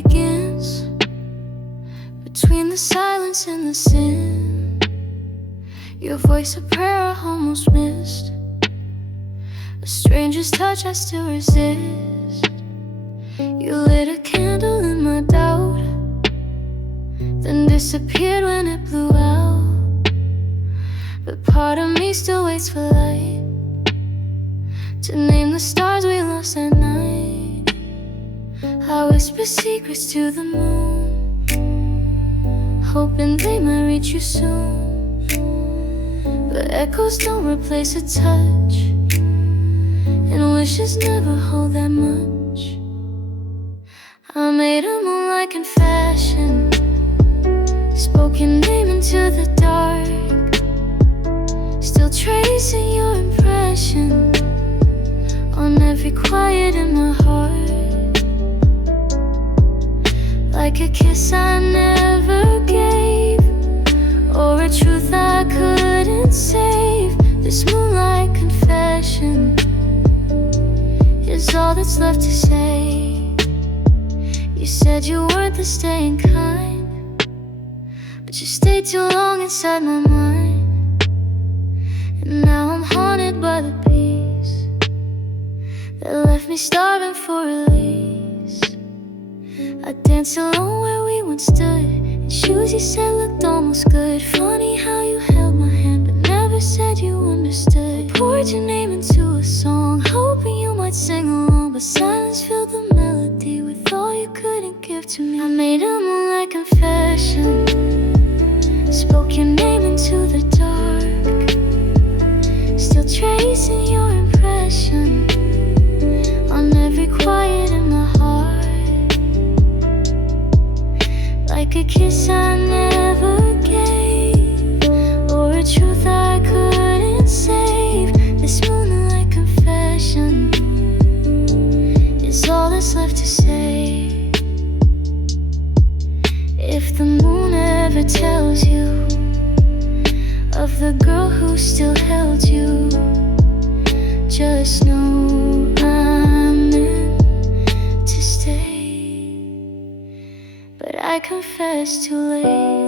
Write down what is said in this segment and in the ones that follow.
begins between the silence and the sin. Your voice, a prayer I almost missed, a stranger's touch I still resist. You lit a candle in my doubt, then disappeared when it blew out. But part of me still waits for light to name the stars we lost at night. I whisper secrets to the moon, hoping they might reach you soon. But echoes don't replace a touch, and wishes never hold that much. I made a moonlight confession, spoke your name into the dark, still tracing your impression on every quiet in my heart. Like a kiss I never gave, or a truth I couldn't save. This moonlight confession is all that's left to say. You said you weren't the staying kind, but you stayed too long inside my mind. And now I'm haunted by the peace that left me starving for release. I danced alone where we once stood, in shoes you said looked almost good. Funny how you held my hand but never said you understood. I poured your name into a song, hoping you might sing along, but silence filled the melody with all you couldn't give to me. I made a moonlight confession, spoke your name into the dark, still tracing your impression on every quiet in my heart. Like a kiss I never gave, or a truth I couldn't save. This moonlight confession is all that's left to say. If the moon ever tells you of the girl who still held you, just know I'm meant to stay. But I confess too late.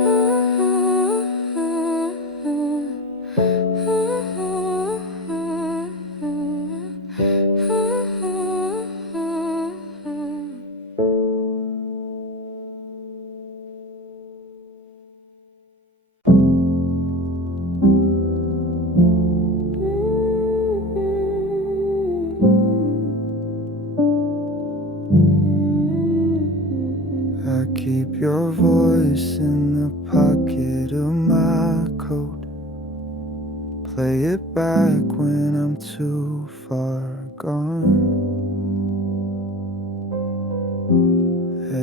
I keep your voice in the pocket of my coat, play it back when I'm too far gone.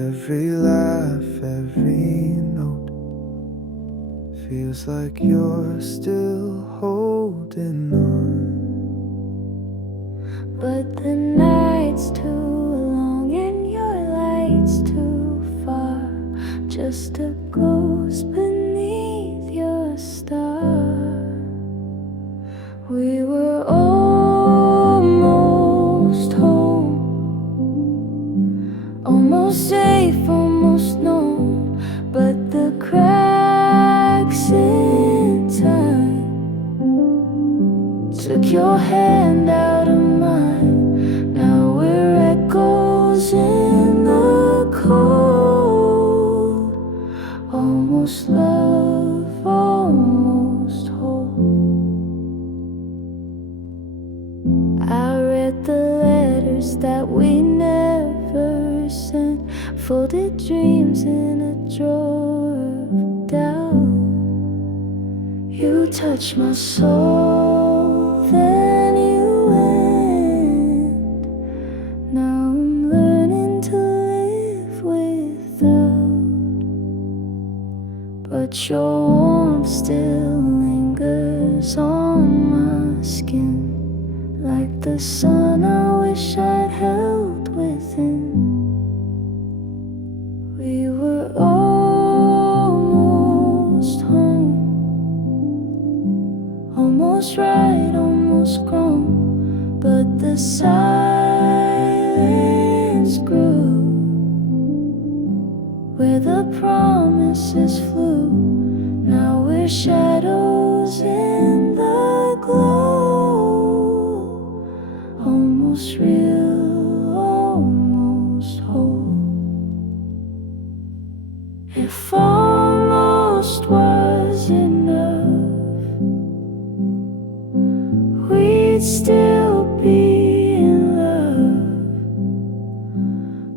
Every laugh, every note feels like you're still holding on. But the night's too long and your light's too far, just a ghost beneath your star. We were almost home, almost safe, almost known, but the cracks in time took your hand out of mine. Now we're echoes in the cold, almost love, almost hope. I read the letters that we never sent, folded dreams in a drawer of doubt. You touched my soul, then you went. Now I'm learning to live without, but your warmth still lingers on my skin, like the sun I wish I'd held within. We were almost home, almost right, almost grown, but the silence grew. where the promises flew. Now we're shadows in the glow, almost real, almost whole. If almost was enough, we'd still be in love,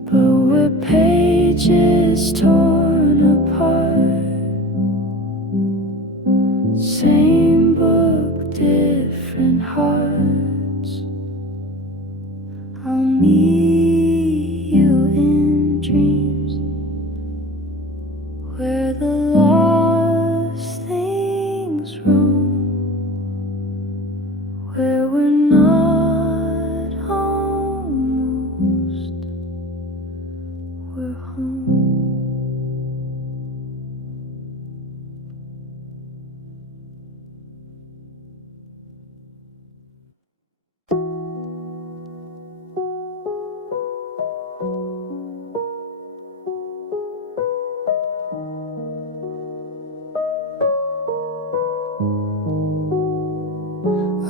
but we're pages torn apart. Same book, different hearts. I'll meet you in dreams, where the lost things roam, where we're not almost, we're home.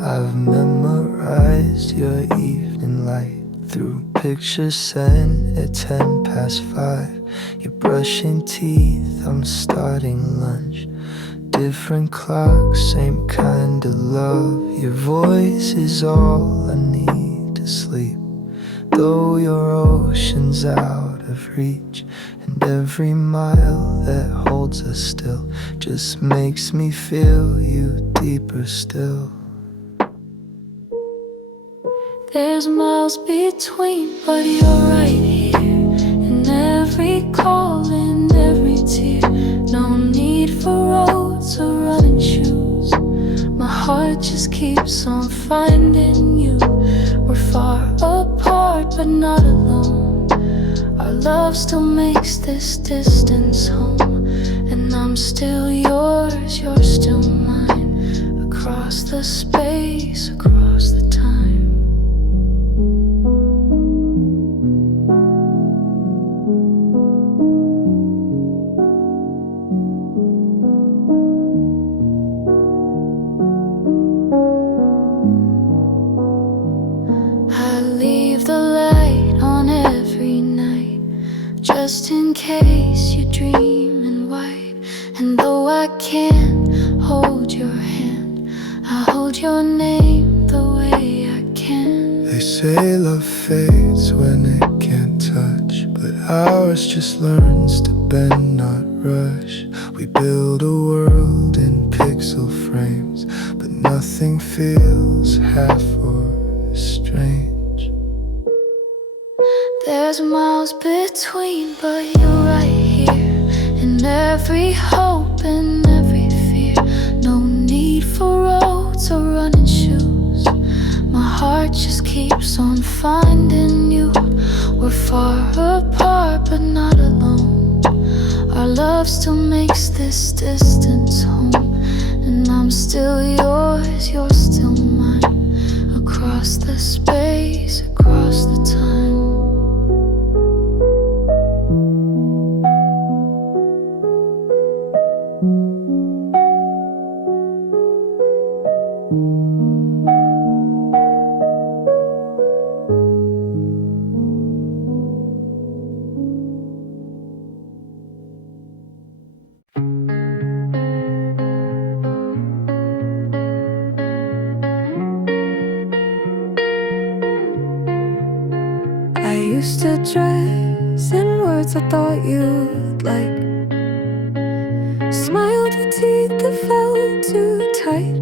I've memorized your evening light through pictures sent at 5:10. You're brushing teeth, I'm starting lunch. Different clocks, same kind of love. Your voice is all I need to sleep, though your ocean's out of reach. And every mile that holds us still just makes me feel you deeper still. There's miles between, but you're right here. In every call, in every tear. No need for roads or running shoes. My heart just keeps on finding you. We're far apart, but not alone. Our love still makes this distance home. And I'm still yours, you're still mine. Across the space, across the time. Just in case you dream in white. And though I can't hold your hand, I hold your name the way I can. They say love fades when it can't touch, but ours just learns to bend, not rush. We build a world in pixel frames, but nothing feels half or strange. There's miles between, but you're right here. In every hope and every fear. No need for roads or running shoes. My heart just keeps on finding you. We're far apart, but not alone. Our love still makes this distance home. And I'm still yours, you're still mine. Across the space, across the time. I used to dress in words I thought you'd like. Smiled with teeth that felt too tight.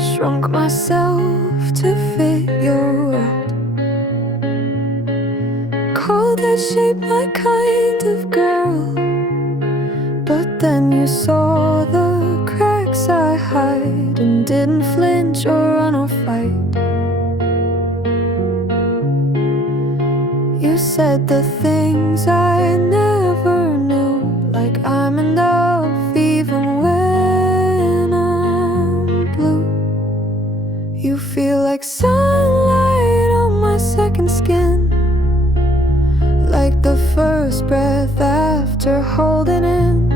Shrunk myself to fit your world. Called that shape my kind of girl. But then you saw the cracks I hide, and didn't flinch or run or fight. You said the things I never knew, like I'm enough even when I'm blue. You feel like sunlight on my second skin, like the first breath I after holding in.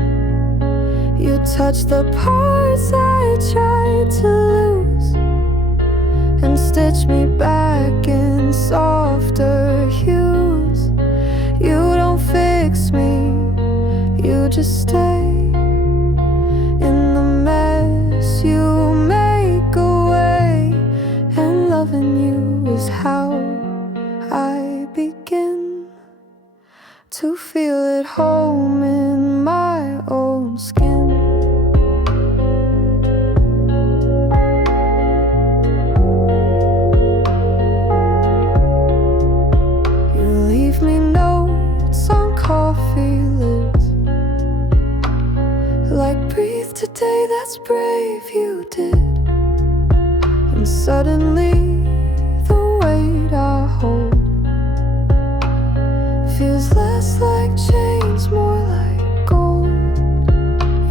You touch the parts I tried to lose and stitch me back in softer hues. You don't fix me, you just stay in the mess you make away. And loving you is how I begin to feel at home in my own skin. You leave me notes on coffee lids, like breathe today, that's brave, you did. And suddenly the weight I hold feels less like chains, more like gold.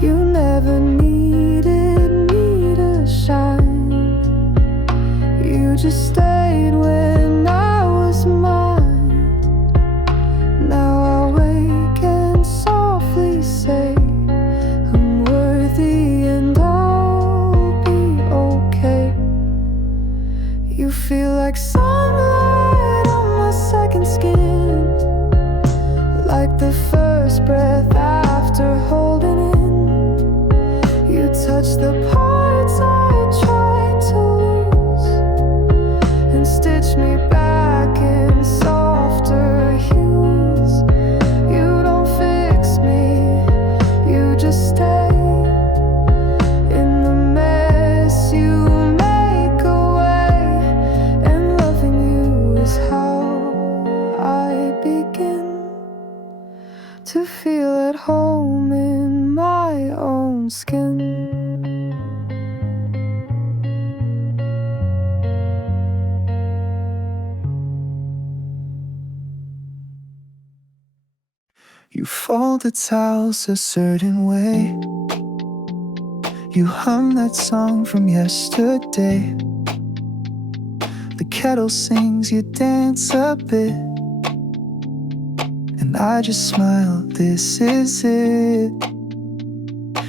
You never needed me to shine, you just stayed when I was mine. Now I wake and softly say I'm worthy and I'll be okay. You feel like sunlight on my second skin, like the first breath after holding in. You touch the parts I tried to lose and stitch me back in softer hues. You don't fix me, you just stay in the mess you make away. And loving you is how I begin to feel at home in my own skin. You fold the towels a certain way. You hum that song from yesterday. The kettle sings, you dance a bit, and I just smile, this is it.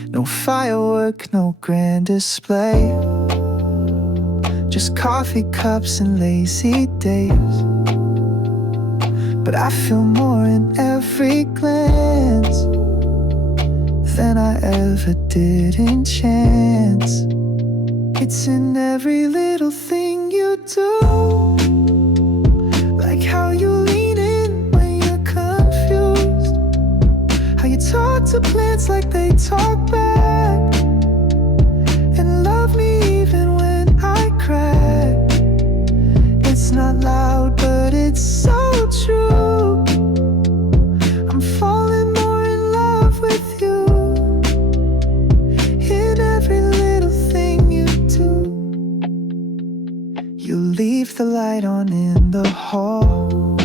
No firework, no grand display, just coffee cups and lazy days. But I feel more in every glance than I ever did in chance. It's in every little thing you do, like how you lean in when you're confused, how you talk to plants like they talk back, and love me even when I crack. It's not loud, but it's so true. I'm falling more in love with you in every little thing you do. You leave the light on in the hall,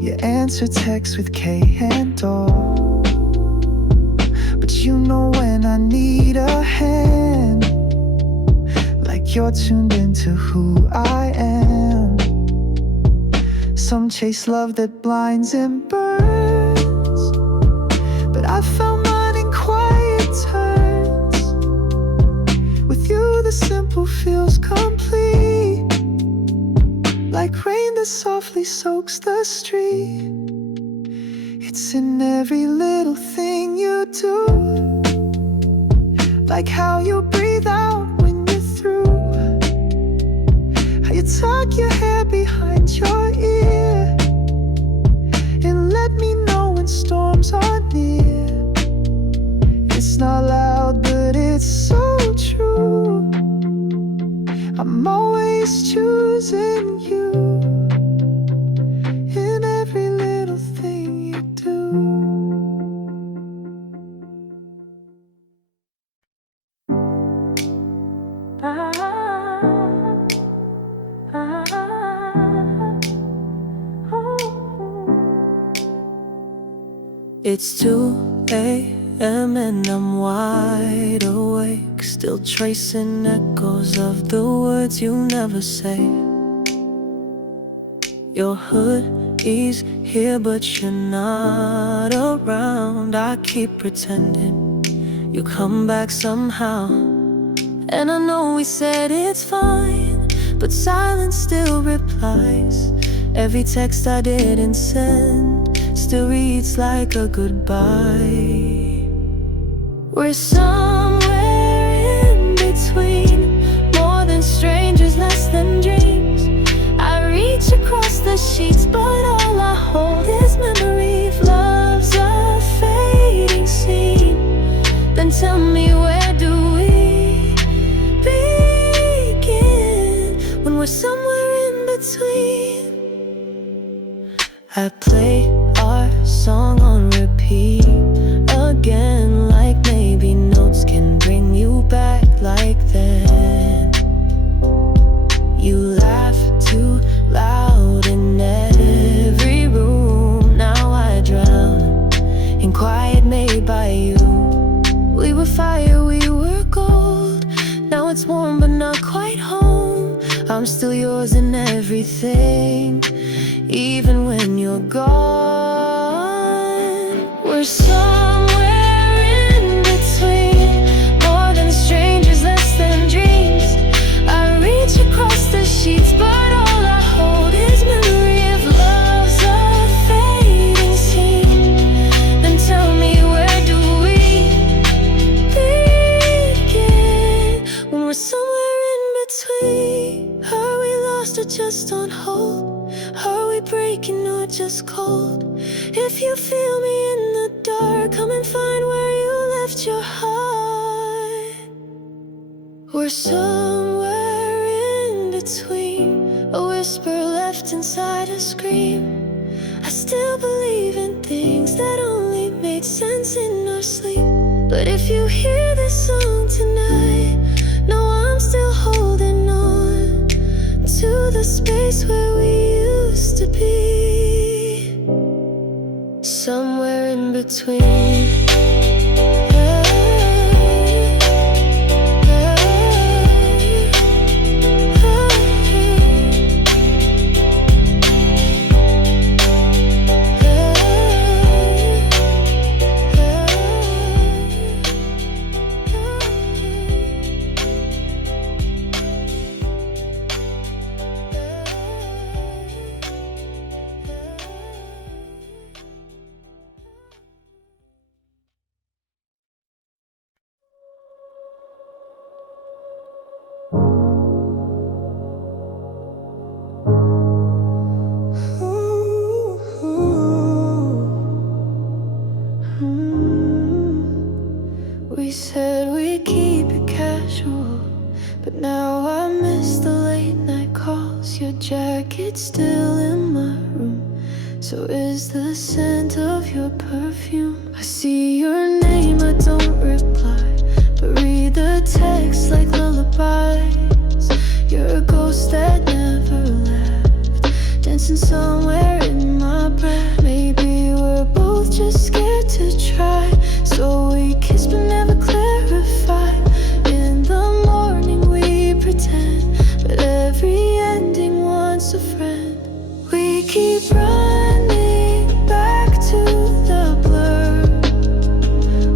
you answer texts with K and all, but you know when I need a hand, like you're tuned into who I am. Some chase love that blinds and burns, but I found mine in quiet turns. With you the simple feels complete, like rain that softly soaks the street. It's in every little thing you do, like how you breathe out when you're through, how you tuck your hair behind your ear and let me know when storms are near. It's not loud, but it's so true. I'm always choosing you in every little thing you do. It's 2 a.m. and I'm wide awake, still tracing echoes of the words you never say. Your hood He's here but you're not around. I keep pretending you come back somehow. And I know we said it's fine, but silence still replies. Every text I didn't send still reads like a goodbye. We're somewhere in between, more than strangers, less than dreams. I reach across the sheets, but all I hold is memory of love's a fading scene. Then tell me, where do we begin when we're somewhere in between? I play our song on repeat again, like maybe notes can bring you back like then. You laugh too loud in every room. Now I drown in quiet made by you. We were fire, we were gold. Now it's warm but not quite home. I'm still yours in everything, even when you're gone. We're somewhere in between, more than strangers, less than dreams. I reach across the sheets, but all I hold is memory of love's a fading scene. Then tell me, where do we begin when we're somewhere in between? Are we lost or just on hold? Are we breaking or just cold? If you feel me in the dark, come and find where you left your heart. We're somewhere in between, a whisper left inside a scream. I still believe in things that only made sense in our sleep. But if you hear this song tonight, know I'm still holding on to the space where we used to be. Somewhere in between. We said we'd keep it casual, but now I miss the late night calls. Your jacket's still in my room, so is the scent of your perfume. I see your name, I don't reply, but read the text like lullabies. You're a ghost that never left, dancing somewhere in my breath. Maybe we're both just scared to try, so we kiss but never clarify. In the morning we pretend, but every ending wants a friend. We keep running back to the blur,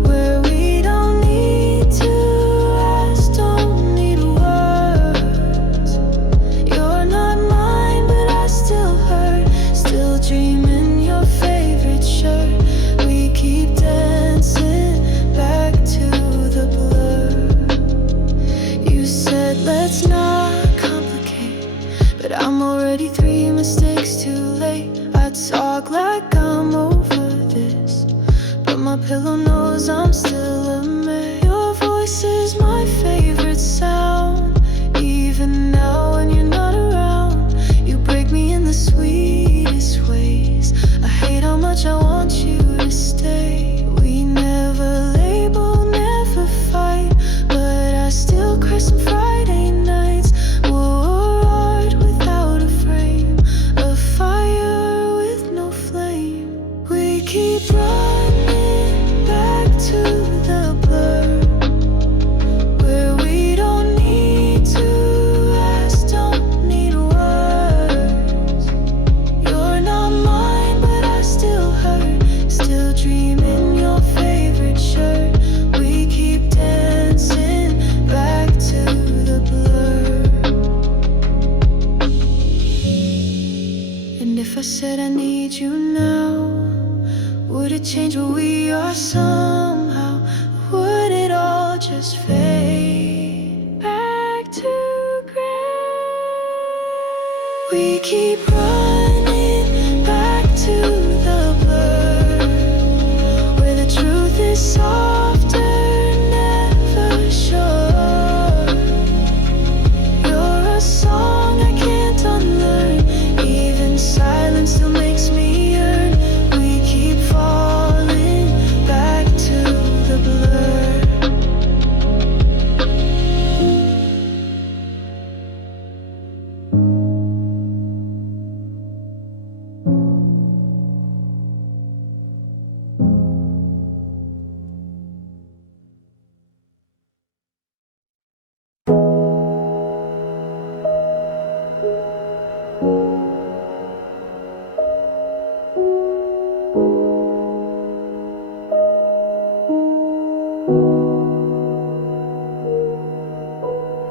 where we don't need to ask, don't need words. You're not mine, but I still hurt, still dreaming your favorite shirt. We keep dancing back to the blur. You said let's not complicate, but I'm already 3 mistakes too late. I talk like I'm over this, but my pillow knows I'm still a mess. Your voice is my favorite sound, even now when you're not around. You break me in the sweetest ways. I hate how much I want you to stay. We never label, never fight, but I still cry some Friday nights. We're art without a frame, a fire with no flame. We keep running back to the Would it change who we are somehow? Would it all just fade back to gray? We keep running back to the blur, where the truth is softer, never sure. You're a song I can't unlearn, even silence still makes me yearn. We keep falling back to the blur.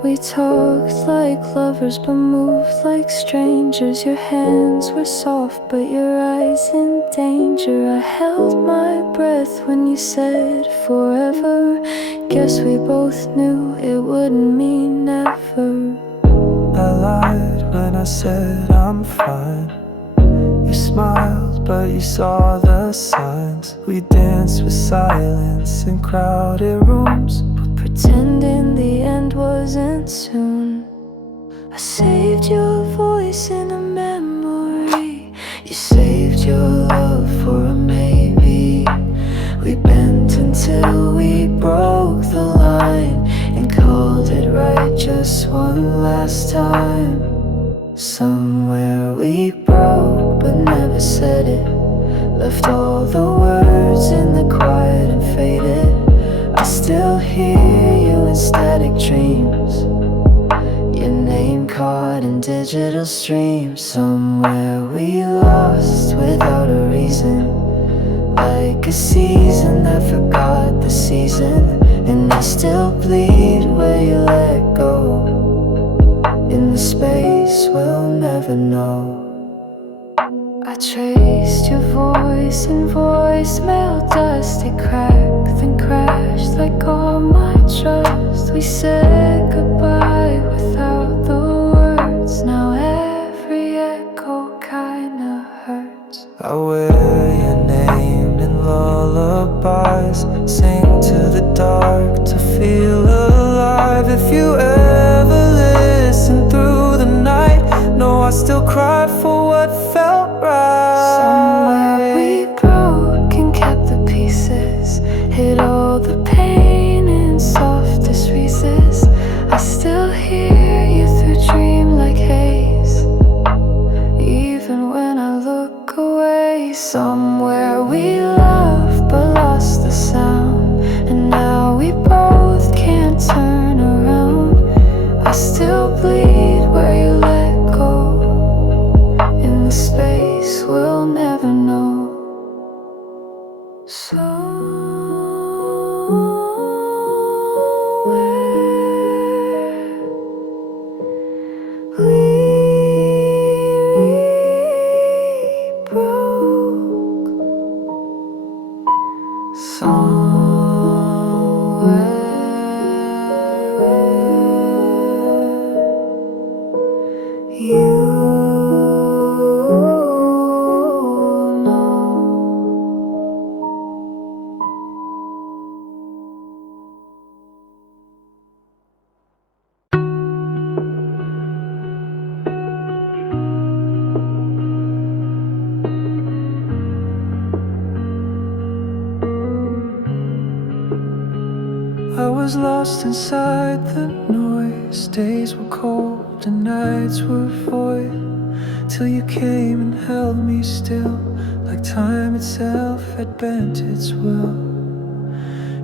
We talked like lovers but moved like strangers. Your hands were soft but your eyes in danger. I held my breath when you said forever. Guess we both knew it wouldn't mean never. I lied when I said I'm fine. You smiled, but you saw the signs. We danced with silence in crowded rooms, Pretending the end wasn't soon. I saved your voice in a memory. You saved your love for a maybe. We bent until we broke the line and called it right just one last time. Somewhere we broke but never said it. Left all the words in the quiet and faded. I still hear you in static dreams, your name caught in digital streams. Somewhere we lost without a reason, like a season that forgot the season. And I still bleed where you let go, in the space we'll never know. I traced your voice in voicemail dust. It cracked and crashed like all my trust. We said goodbye without the words. Now every echo kinda hurts. I wear your name in lullabies, sing to the dark to feel alive. If you ever listen through the night, know I still cry for what felt right. Somewhere we broke and kept the pieces, hid all the pain in softest recess. I still hear you through dream like haze, even when I look away. Somewhere we loved but lost the sound, and now we both can't turn around. I still bleed where you let go, in the space we'll never know. Somewhere we broke. Somewhere you know. I was lost inside the noise. Days were cold and nights were void, till you came and held me still, like time itself had bent its will.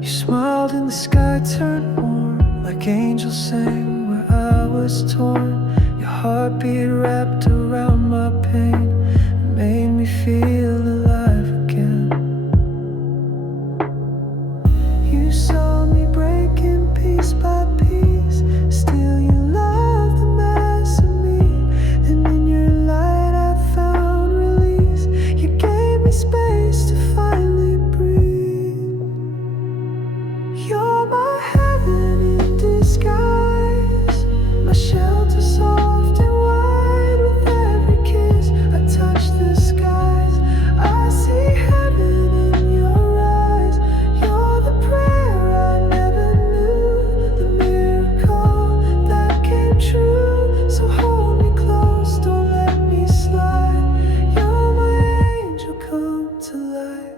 You smiled and the sky turned warm, like angels sang where I was torn. Your heartbeat wrapped around my pain and made me feel alive again. You saw me breaking piece by piece, still you loved the mess of me. And in your light I found release. You gave me space to finally life.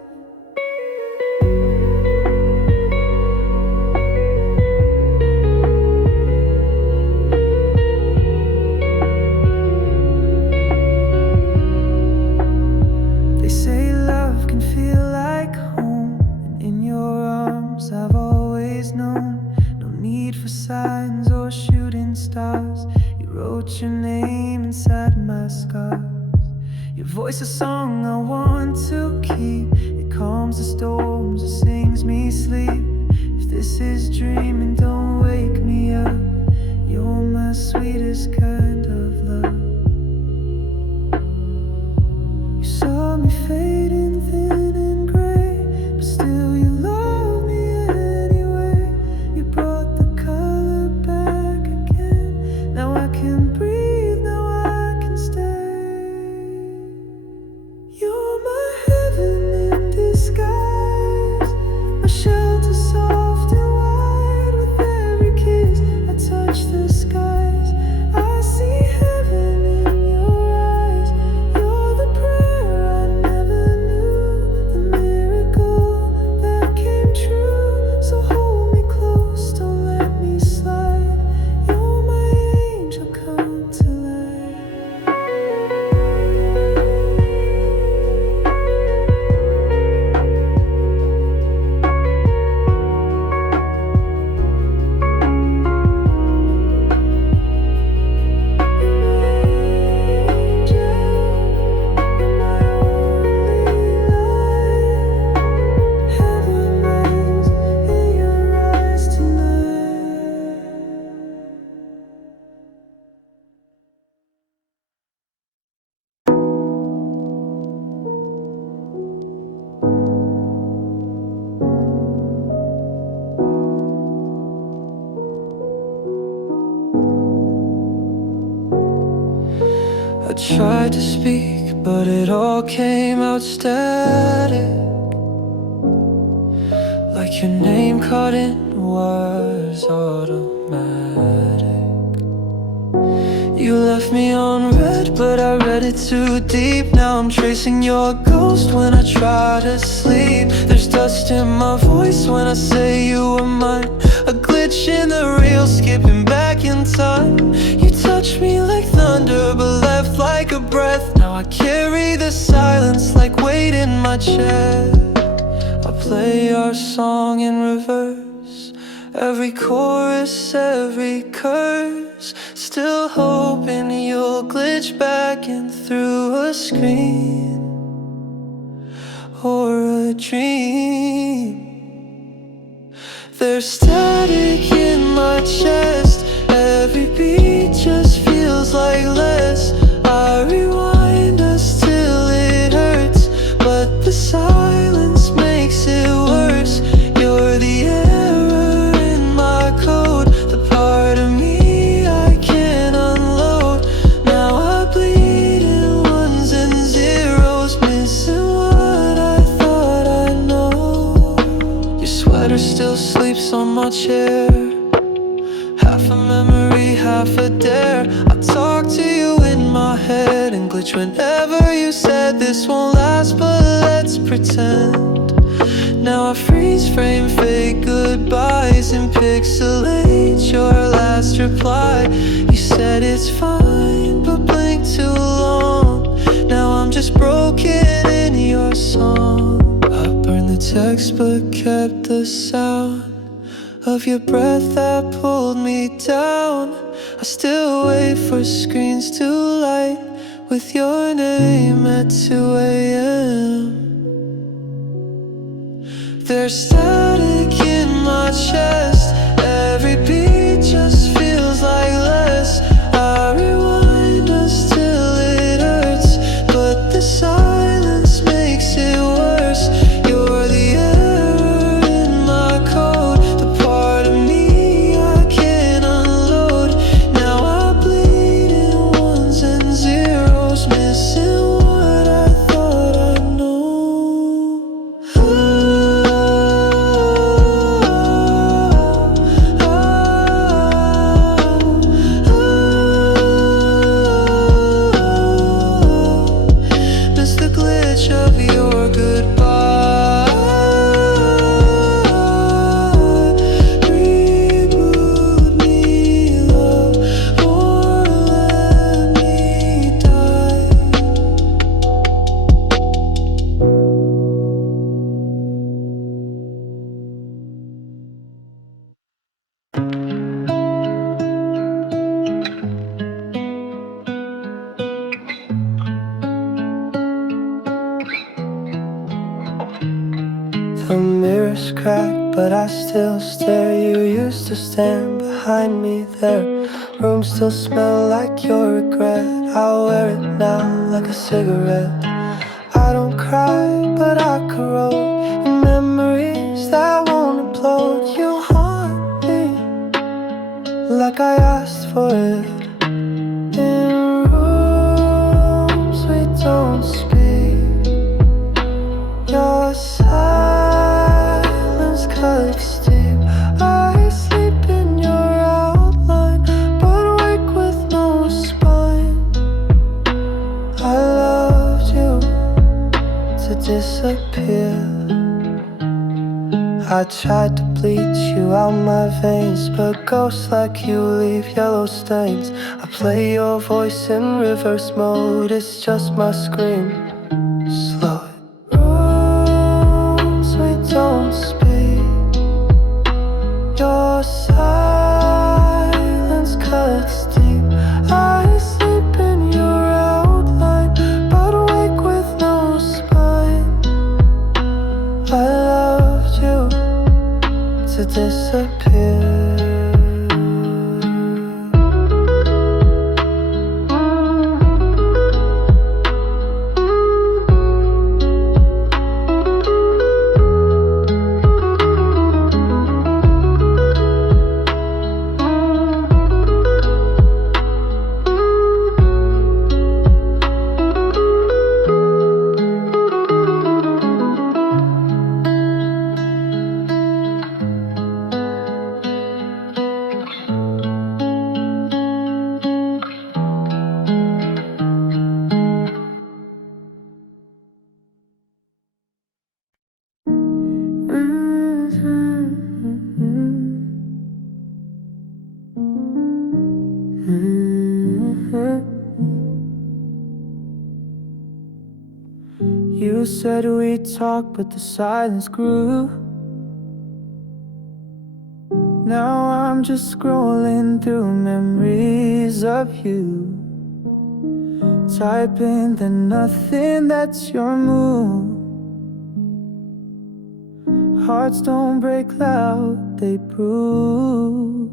They say love can feel like home, and in your arms I've always known. No need for signs or shooting stars. You wrote your name inside my scars. Your voice a song I want to keep. It calms the storms, it sings me sleep. If this is dreaming, don't wake me up. You're my sweetest kind of love. You saw me fading thin and gray, but still you love me anyway. You brought the color back again. Now I can breathe, now I can stay. You're my heaven in disguise, my shelter soft and wide. With every kiss I touch the skies, I see heaven in your eyes. You're the prayer I never knew, the miracle that came true. So hold me close, don't let me slide. You're my angel come to life. I tried to speak, but it all came out static, like your name caught in wires, automatic. You left me on red, but I read it too deep. Now I'm tracing your ghost when I try to sleep. There's dust in my voice when I say you were mine. A glitch in the reel, skipping back in time. You touched me like thunder, but left like a breath. Now I carry the silence like weight in my chest. I play our song in reverse, every chorus, every curse. Still hoping you'll glitch back in through a screen or a dream. There's static in my chest, every beat just feels like less. I rewind us till it hurts, but the silence makes it worse. You're the error in my code, the part of me I can't unload. Now I bleed in ones and zeros, missing what I thought I know. Your sweater still sleeps on my chair, half a memory, half a dare. I talk to you in my head and glitch whenever you said this won't last, but let's pretend. Now I freeze frame fake goodbyes and pixelate your last reply. You said it's fine, but blinked too long. Now I'm just broken in your song. I burned the text but kept the sound of your breath that pulled me down. I still wait for screens to light with your name at 2 a.m. There's static in my chest, every beat just feels like less. I rewind us till it hurts, but the silence makes it worse. You're the error in my code, the part of me I can't unload. Now I bleed in ones and zeros, missing what I thought I know. The mirror's cracked, but I still stare. You used to stand behind me there. Room still smell like your regret. I'll wear it now like a cigarette. I don't cry, but I corrode memories that won't implode. You haunt me like I asked for it. In rooms we don't speak, your silence cuts deep. I sleep in your outline, but wake with no spine. I loved you to disappear. I tried to bleach you out my veins, but ghosts like you leave yellow stains. I play your voice in reverse mode, it's just my scream. Slow it. Rooms we don't speak, your silence cuts deep. I sleep in your outline, but awake with no spine. I loved you to disappear. You said we'd talk, but the silence grew. Now I'm just scrolling through memories of you. Typing the nothing, that's your move. Hearts don't break loud, they bruise.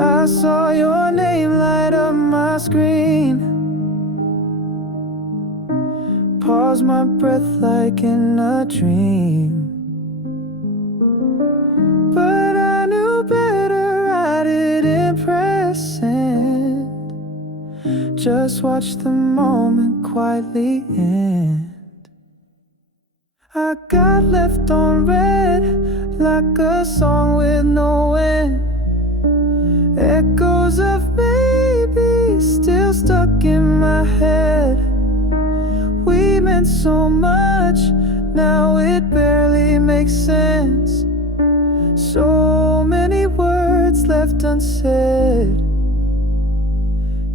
I saw your name light up my screen. Pause my breath like in a dream. But I knew better, I didn't press end. Just watch the moment quietly end. I got left on red, like a song with no end. Echoes of maybe still stuck in my head. We meant so much, now it barely makes sense. So many words left unsaid.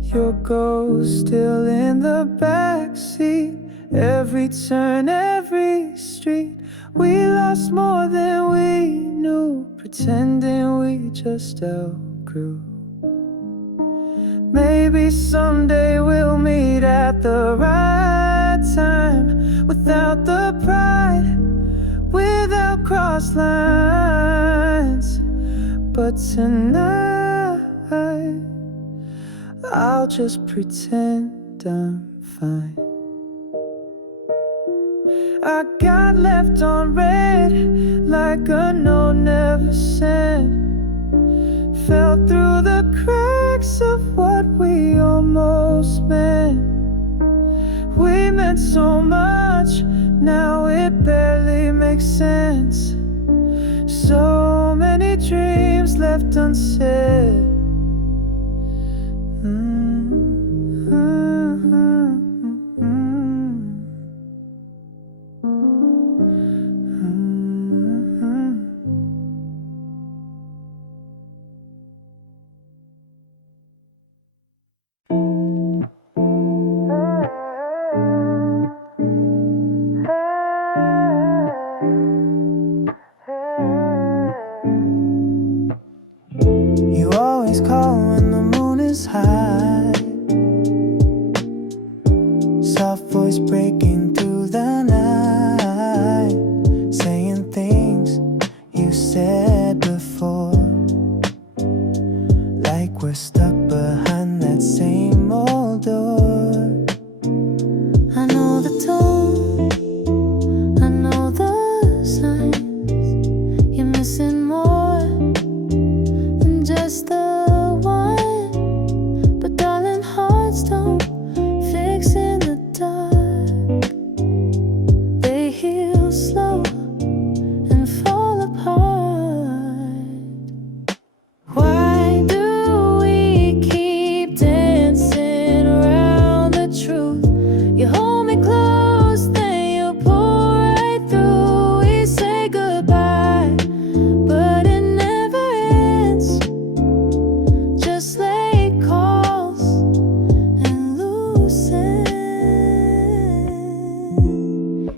Your ghost still in the backseat. Every turn, every street. We lost more than we knew, pretending we just outgrew. Maybe someday we'll meet at the right time, without the pride, without cross lines. But tonight I'll just pretend I'm fine. I got left on red, like a note never sent. Fell through the cracks of what we almost meant. We meant so much, now it barely makes sense. So many dreams left unsaid.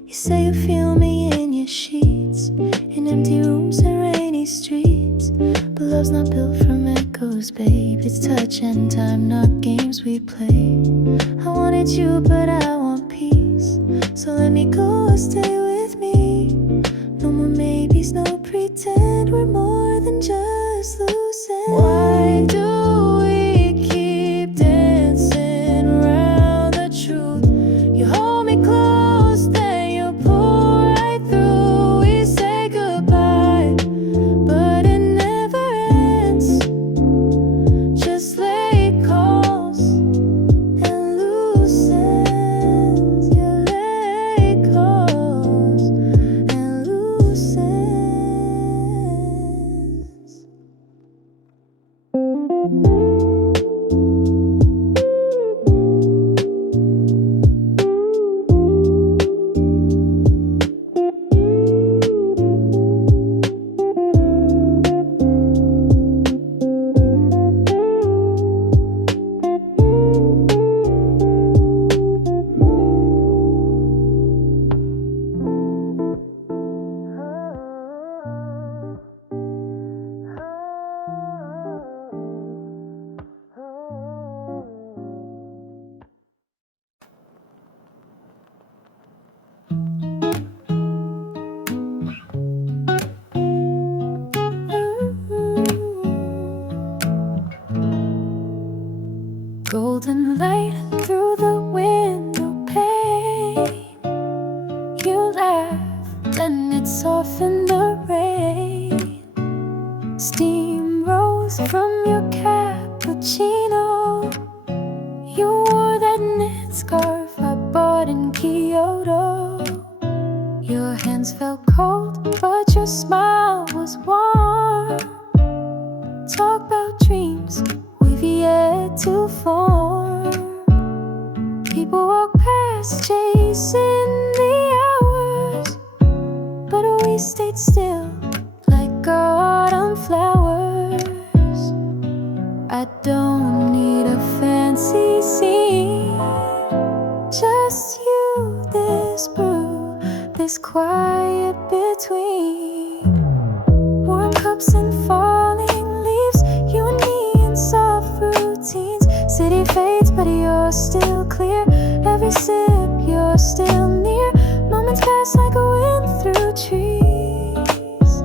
You say you feel me in your sheets, in empty rooms and rainy streets. But love's not built from echoes, babe. It's touch and time, not games we play. I wanted you, but I want peace. So let me go, stay with me. No more maybes, no pretend. We're more than just loose ends. Why do we keep dancing around the truth? You hold me close, then you pull right through. We say goodbye, but it never ends. Just late calls and loose ends. Yeah, late calls and loose ends. Golden light through the window pane. You laughed and it softened the rain. Steam rose from your cappuccino. You wore that knit scarf I bought in Kyoto. Your hands felt cold, but your smile was warm. Talk about dreams we've yet to form. People walk past, chasing the hours, but we stayed still like autumn flowers. I don't need a fancy scene, just you, this brew, this quiet between. Warm cups and falling leaves, you and me in soft routines. City fades, but you're still clear. Every sip, you're still near. Moments pass like a wind through trees,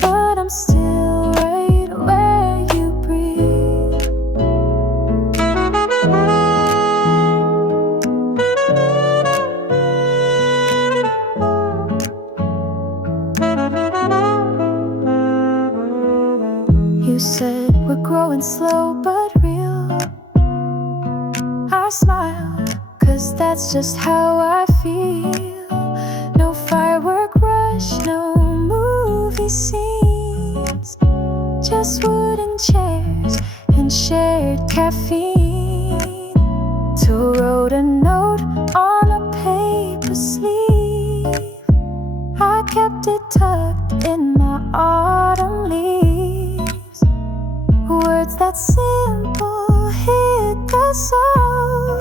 but I'm still right where you breathe. You said we're growing slow but real. I smiled, 'cause that's just how I feel. No firework rush, no movie scenes, just wooden chairs and shared caffeine. To wrote a note on a paper sleeve. I kept it tucked in my autumn leaves. Words that simple hit the soul.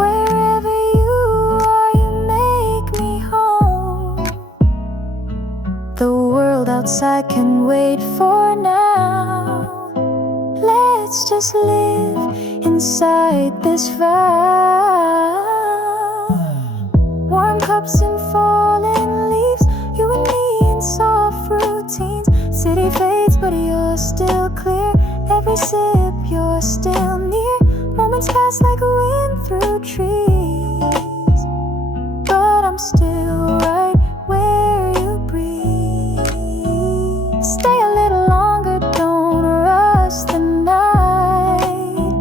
Wherever you are, you make me home. The world outside can wait for now. Let's just live inside this vow. Warm cups and falling leaves, you and me in soft routines. City fades, but you're still clear. Every sip, you're still near. Moments pass like a wind through trees, but I'm still right where you breathe. Stay a little longer, don't rush the night.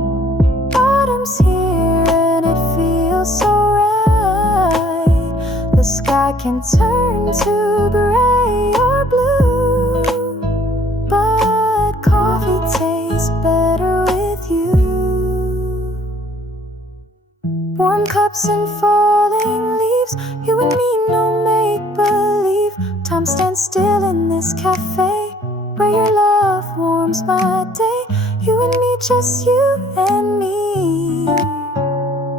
Autumn's here and it feels so right. The sky can turn to gray or blue, but coffee tastes better with you. Warm cups and falling leaves, you and me, no make-believe. Time stands still in this cafe, where your love warms my day. You and me, just you and me,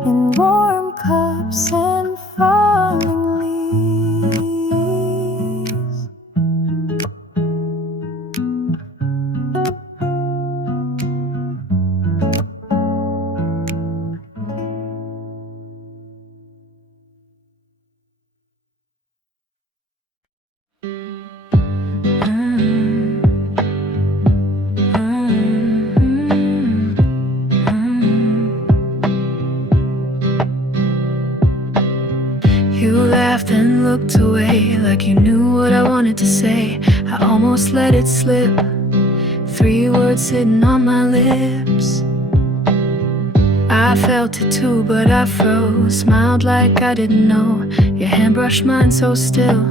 in warm cups and falling leaves. laughed and looked away, like you knew what I wanted to say. I almost let it slip, 3 words sitting on my lips. I felt it too, but I froze, smiled like I didn't know. Your hand brushed mine so still,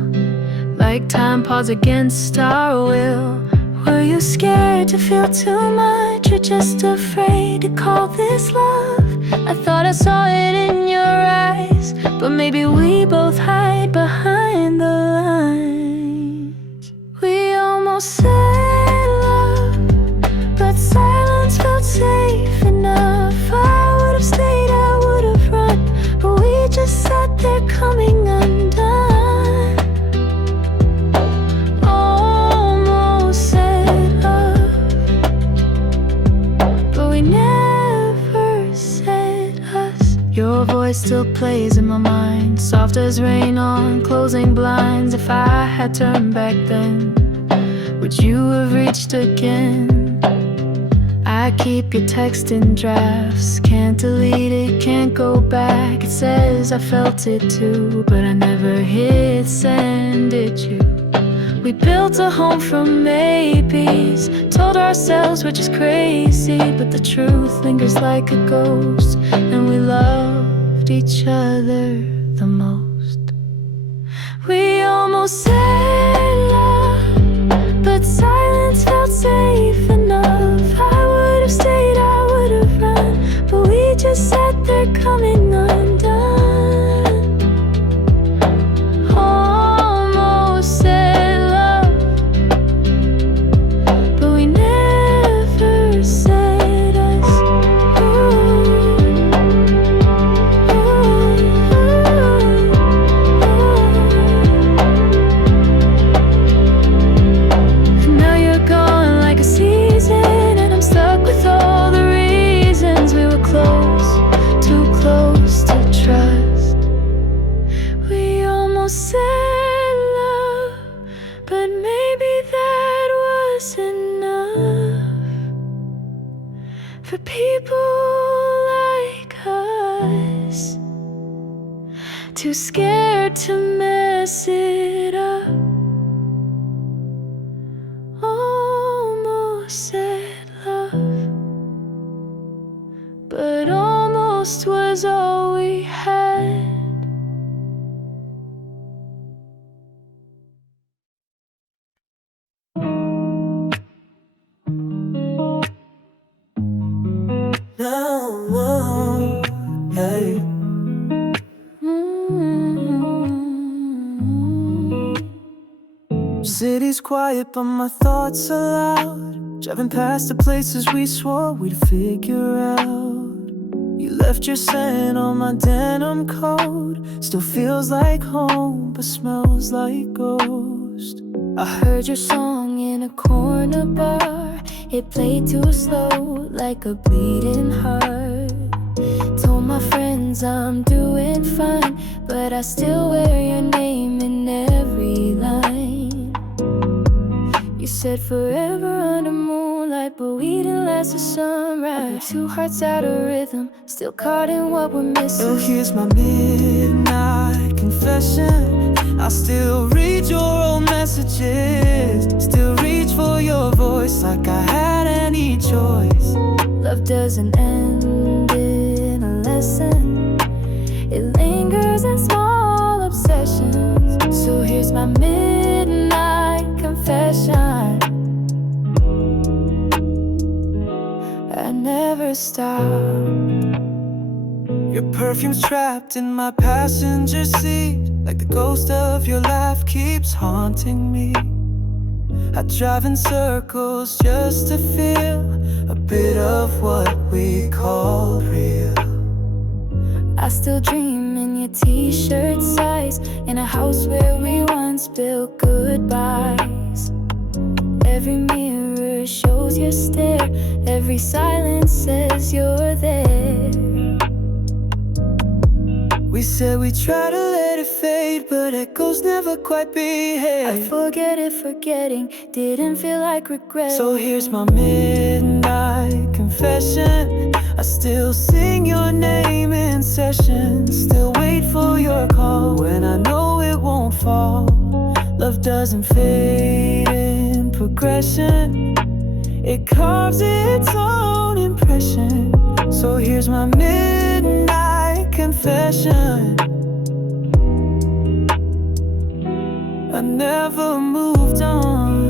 like time paused against our will. Were you scared to feel too much, or just afraid to call this love? I thought I saw it in your eyes, but maybe we both hide behind the lines. We almost said love, but silence felt safe enough. I would've stayed, I would've run, but we just sat there coming undone. Almost said love, but we never said us. Your voice still plays in my mind, soft as rain on closing blinds. If I had turned back then, would you have reached again? I keep your text in drafts, can't delete it, can't go back. It says I felt it too, but I never hit send, did you? We built a home from maybes, told ourselves we're just crazy, but the truth lingers like a ghost, and we loved each other the most. We almost said love, but silence felt safe enough. I would've stayed, I would've run, but we just sat there coming undone. Almost said love, but we never said us. Now you're gone like a season, and I'm stuck with all the reasons we were close, too close to trust. We almost said love, but maybe that was enough for people like us, too scared to mess it up. Almost said love, but almost was all we had. No, hey. City's quiet, but my thoughts are loud. Driving past the places we swore we'd figure out. You left your scent on my denim coat. Still feels like home, but smells like ghost. I heard your song in a corner bar. It played too slow, like a bleeding heart. Told my friends I'm doing fine, but I still wear your name in every line. You said forever under moonlight, but we didn't last the sunrise. Two hearts out of rhythm, still caught in what we're missing. So here's my midnight confession. I still read your old messages, still reach for your voice like I had any choice. Love doesn't end in a lesson, it lingers in small obsessions. So here's my midnight confession. I never stopped. Your perfume's trapped in my passenger seat, like the ghost of your laugh keeps haunting me. I drive in circles just to feel a bit of what we call real. I still dream in your t-shirt size, in a house where we once built goodbyes. Every mirror shows your stare, every silence says you're there. We said we try to let it fade, but echoes never quite behave. I forget if forgetting didn't feel like regret. So here's my midnight confession. I still sing your name in session, still wait for your call when I know it won't fall. Love doesn't fade in progression, it carves its own impression. So here's my midnight confession. I never moved on.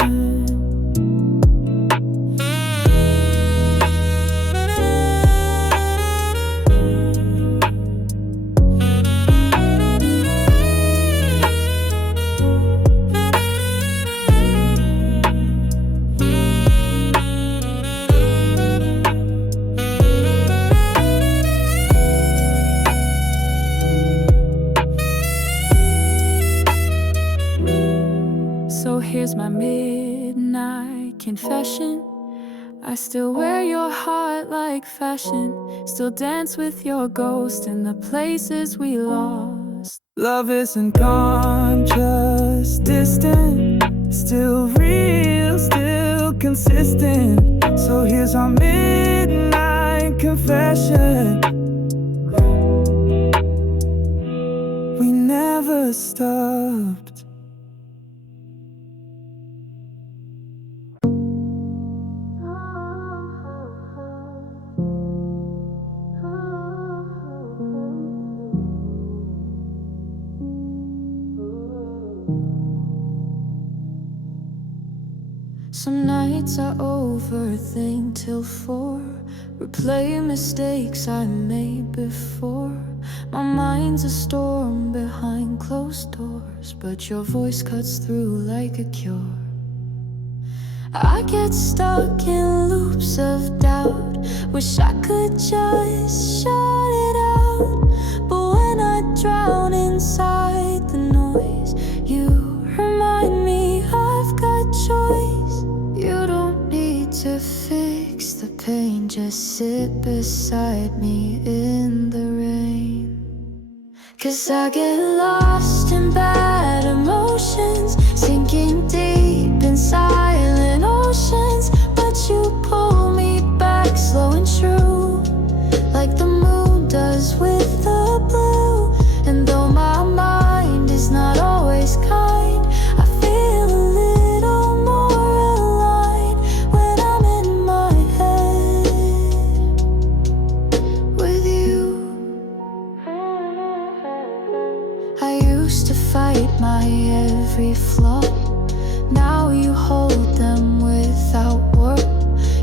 So here's my midnight confession. I still wear your heart like fashion, still dance with your ghost in the places we lost. Love isn't gone, just distant, still real, still consistent. So here's our midnight confession. We never stopped. Some nights I overthink till 4, replay mistakes I made before. My mind's a storm behind closed doors, but your voice cuts through like a cure. I get stuck in loops of doubt, wish I could just shut it out. But when I drown inside the noise, you remind me I've got choice. You don't need to fix the pain, just sit beside me in the rain. 'Cause I get lost in bad emotions, sinking deep in silent oceans. But you pull me back slow and true, like the moon does with the blue. And though my mind is not always kind, I feel a little more aligned when I'm in my head with you. I used to fight my every flaw, now you hold them without war.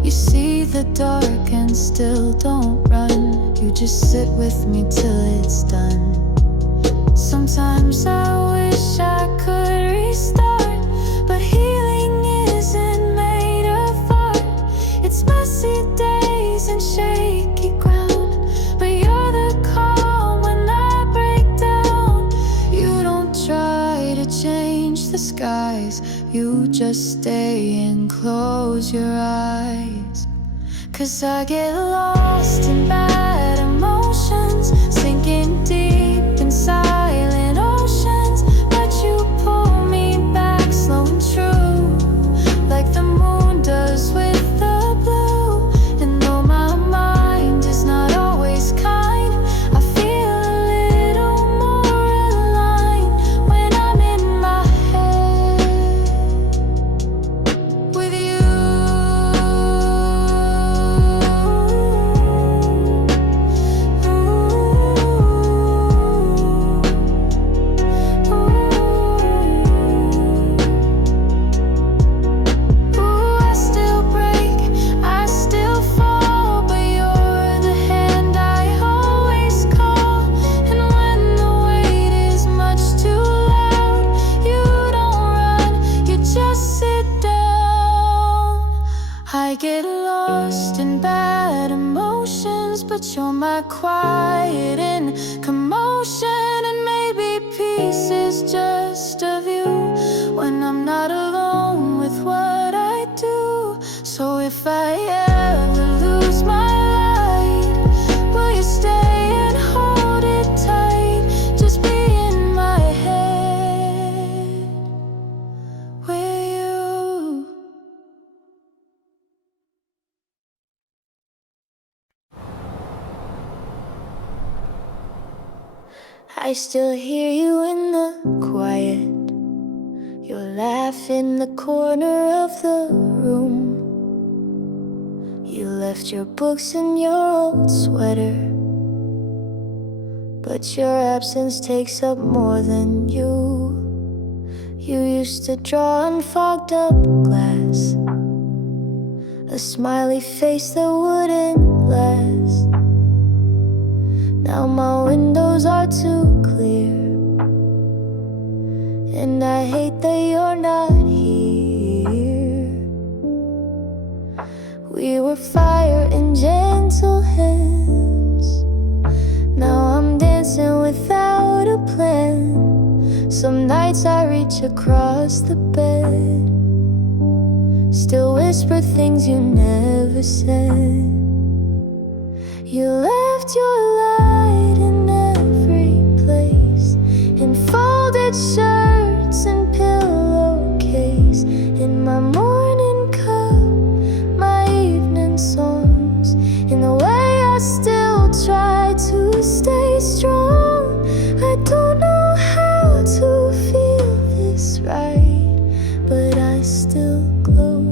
You see the dark and still don't run, you just sit with me till it's done. Sometimes I wish I could restart, but healing isn't made of art. It's messy days and shaky ground, but you're the calm when I break down. You don't try to change the skies, you just stay and close your eyes. 'Cause I get lost in bad emotions, sinking deep in silent oceans. But you pull me back slow and true, like the moon does with the blue. And though my mind is not always kind, I feel a little more aligned when I'm in my head with you. Ooh, I still break, I still fall, but you're the hand I always call. And when the weight is much too loud, you don't run, you just sit down. I get lost in bad emotions, but you're my quiet in commotion. And maybe peace is just a view when I'm not alone with what I do. So if I ever lose my light, will you stay and hold it tight? Just be in my head with you. I still hear you in the quiet. Your laugh in the corner of the room. You left your books in your old sweater, but your absence takes up more than you. You used to draw on fogged up glass, a smiley face that wouldn't last. Now my windows are too clear, and I hate that you're not here. We were fire in gentle hands. Now I'm dancing without a plan. Some nights I reach across the bed, still whisper things you never said. You left your light in every place, in folded shirts and pillowcase, in my morning cup, my evening songs, in the way I still try to stay strong. I don't know how to feel this right, but I still glow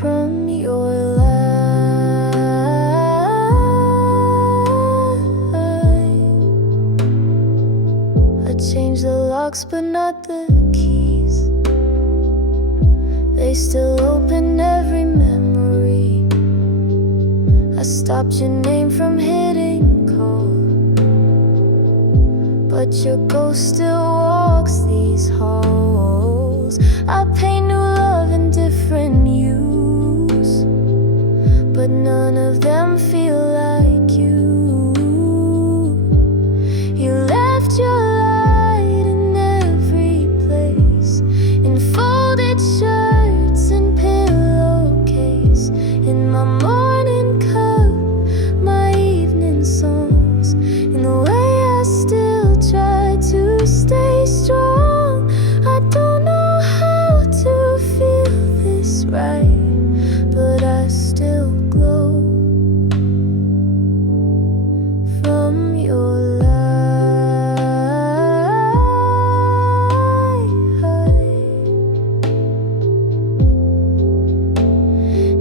from your light. I changed the locks but not the keys. They still open every memory. I stopped your name from hitting call, but your ghost still walks these halls. I paint new love in different hues, but none of them feel like you. You left your light in every place, in folded shirts and pillowcase, in my morning cup, my evening songs, in the way I still try to stay strong. I don't know how to feel this right, but I still glow from your light.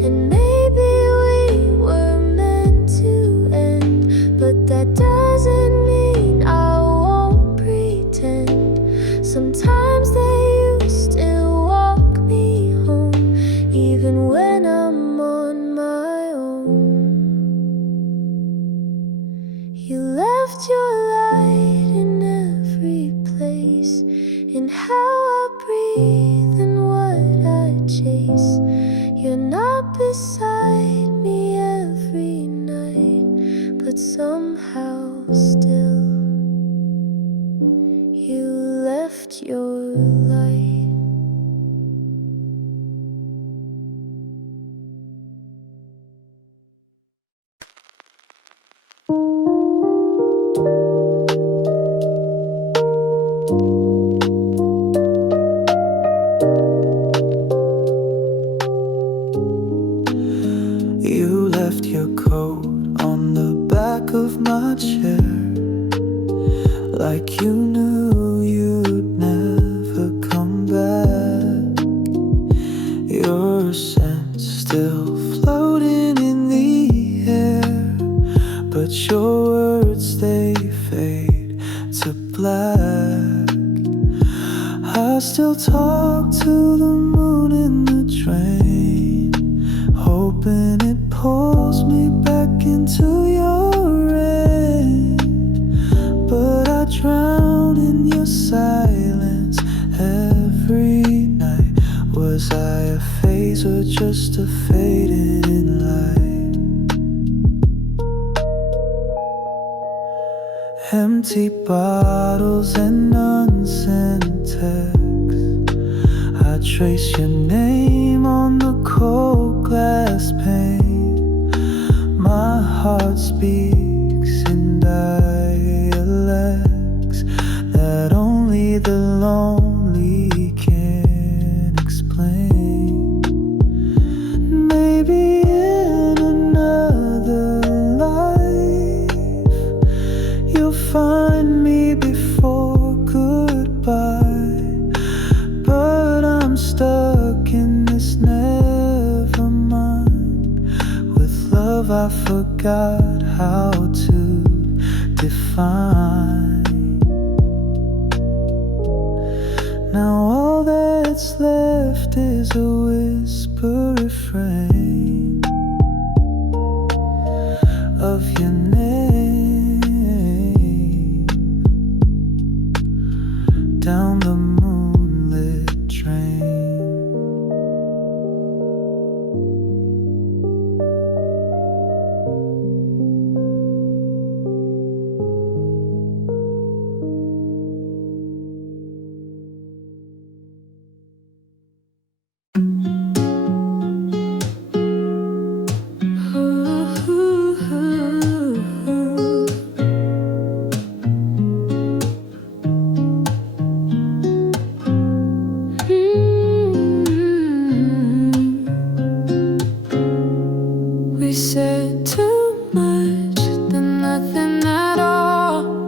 And maybe we were meant to end, but that doesn't mean I won't pretend. Sometimes that you still walk me home, even when I'm on my own. You left your light in every place, in how I breathe and what I chase. You're not beside me every night, but somehow still you left your light. You left your coat on the back of my chair, like you knew you'd never come back. Your scent still floating in the air, but your words, they fade to black. I still talk to the moon in the train, hoping it pulls me back into your rain. But I drown in your silence every night. Was I a phase or just a fading in light? Empty bottles and unsent texts, I trace your name on the cold glass pane. My heart speaks in dialects that only the lonely can explain. Maybe in another life forgot how to define. Now all that's left is a whisper refrain of your name down the moonlit train. We said too much, then nothing at all.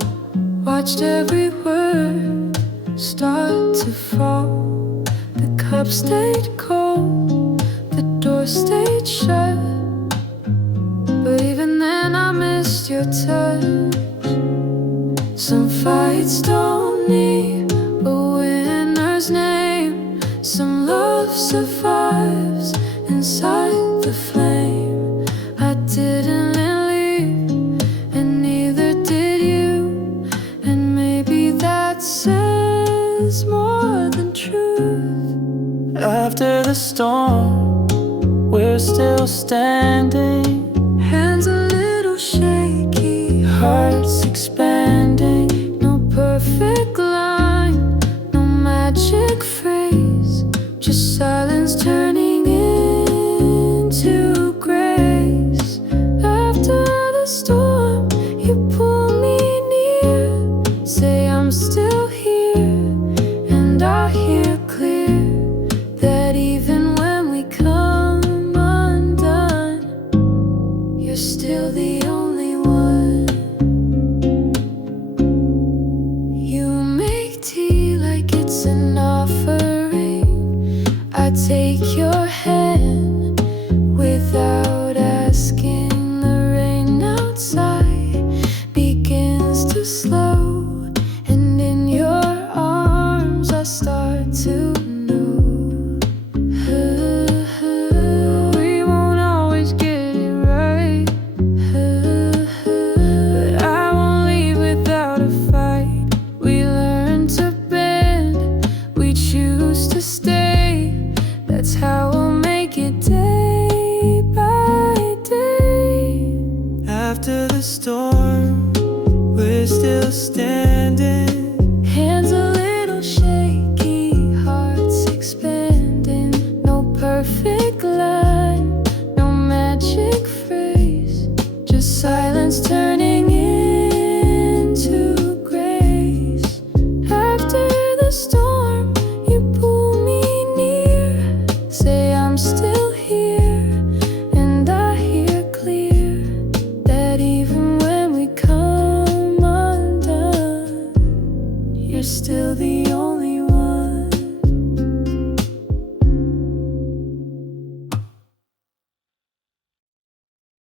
Watched every word start to fall. The cup stayed cold, the door stayed shut. But even then I missed your touch. Some fights don't need a winner's name. Some love survives inside the flame. I didn't leave, and neither did you. And maybe that says more than truth. After the storm, we're still standing. Hands a little shaky, Hearts expanding. no perfect line, no magic phrase, just silence turning into grace. After the storm, you pull me near, say I'm still here, and I hear clear that even when we come undone, you're still the only one. You make tea like it's an offering. I take your hand without asking. The rain outside begins to slow, and in your arms I start to know. We won't always get it right, but I won't leave without a fight. We learn to bend, we choose to stay. That's how we'll make it day by day. After the storm, we're still standing. Hands a little shaky, hearts expanding. No perfect line, no magic phrase, just silence turning